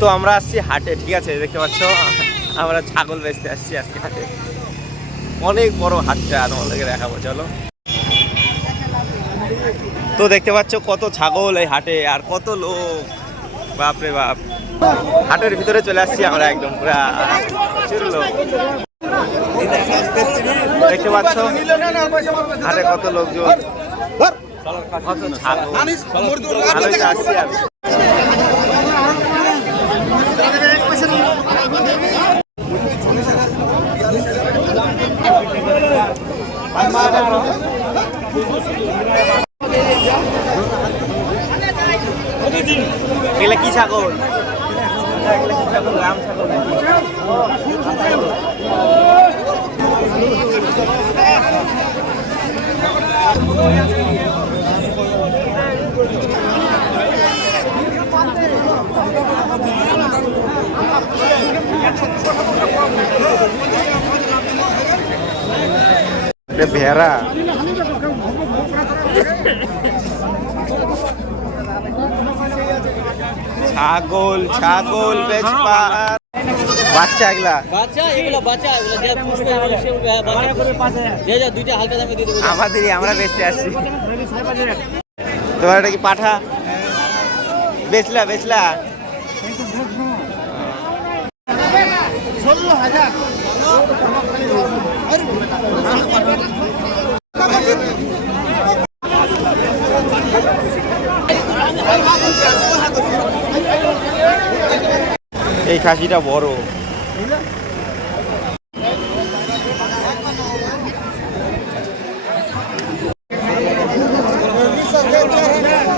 তো আমরা আসছি হাটে, ঠিক আছে, দেখতে পাচ্ছ আমরা ছাগল বেচতে আসছি আজকে হাটে। অনেক বড় হাটটা তোমাদেরকে দেখাবো, চলো। তো দেখতে পাচ্ছ কত ছাগল এই হাটে আর কত লোক, বাপরে বাপ। হাটের ভিতরে চলে আসছি আমরা, একদম পুরা প্রচুর লোক দেখতে পাচ্ছ। হাটে কত লোকজন, কত ছাগল, ভালোই আসছি আমি। এগুলা কি ছাগল? রাম ছাগল। ভেড়া, ছাগল, ছাগল বেচবা, বাচ্চা এগুলা, আমাদেরই, আমরা বেচতে আসছি। তোমার এটা কি পাঠা? বেচলা বেচলা? এই খাসিটা বড়।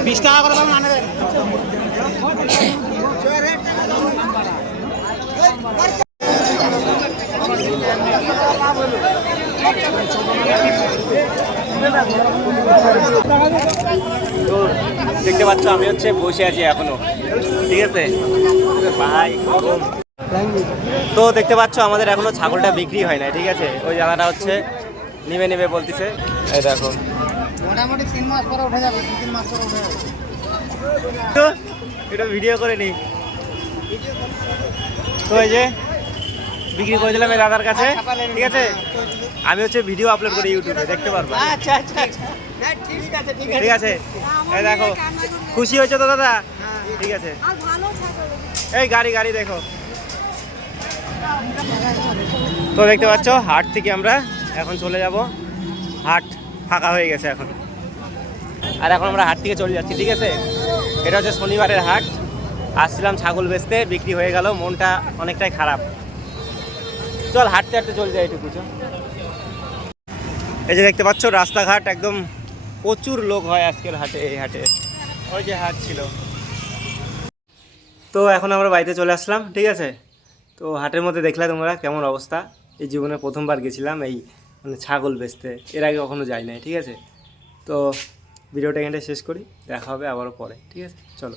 20 টাকা করে দাম আনে দেন। তো দেখতে পাচ্ছ আমি হচ্ছে বসে আছি এখনো, ঠিক আছে ভাই, গরম। তো দেখতে পাচ্ছ আমাদের এখনো ছাগলটা বিক্রি হয় না, ঠিক আছে। ওই জায়গাটা হচ্ছে নিবে নিবে বলতেছে, এই দেখো। মোটামুটি 3 মাস পরে উঠে যাবে, 2-3 মাস পরে উঠে যাবে। তো এটা ভিডিও করে নি। তো এই যে বিক্রি করে দিলাম এই দাদার কাছে, ঠিক আছে। আমি হচ্ছে ভিডিও আপলোড করি ইউটিউবে, দেখতে পারবো। আচ্ছা আচ্ছা, ঠিক আছে। এই দেখো, খুশি হয়েছে তো দাদা? ঠিক আছে। এই গাড়ি গাড়ি দেখো। তো দেখতে পাচ্ছ হাট থেকে আমরা এখন চলে যাব, হাট ফাঁকা হয়ে গেছে এখন। আর এখন আমরা হাট থেকে চলে যাচ্ছি, ঠিক আছে। এটা হচ্ছে শনিবারের হাট। আসছিলাম ছাগল বেচতে, বিক্রি হয়ে গেল, মনটা অনেকটাই খারাপ। চল হাঁটতে হাঁটতে চলে যাই একটু। এই যে দেখতে পাচ্ছ রাস্তাঘাট একদম প্রচুর লোক হয় আজকের হাটে, এই হাটে। ওই যে হাট ছিল। তো এখন আমরা বাড়িতে চলে আসলাম, ঠিক আছে। তো হাটের মধ্যে দেখলে তোমরা কেমন অবস্থা। এই জীবনে প্রথমবার গেছিলাম এই মানে ছাগল বেচতে, এর আগে কখনো যাই নাই, ঠিক আছে। তো ভিডিওটা এখানটা শেষ করি, দেখা হবে আবারও পরে, ঠিক আছে, চলো।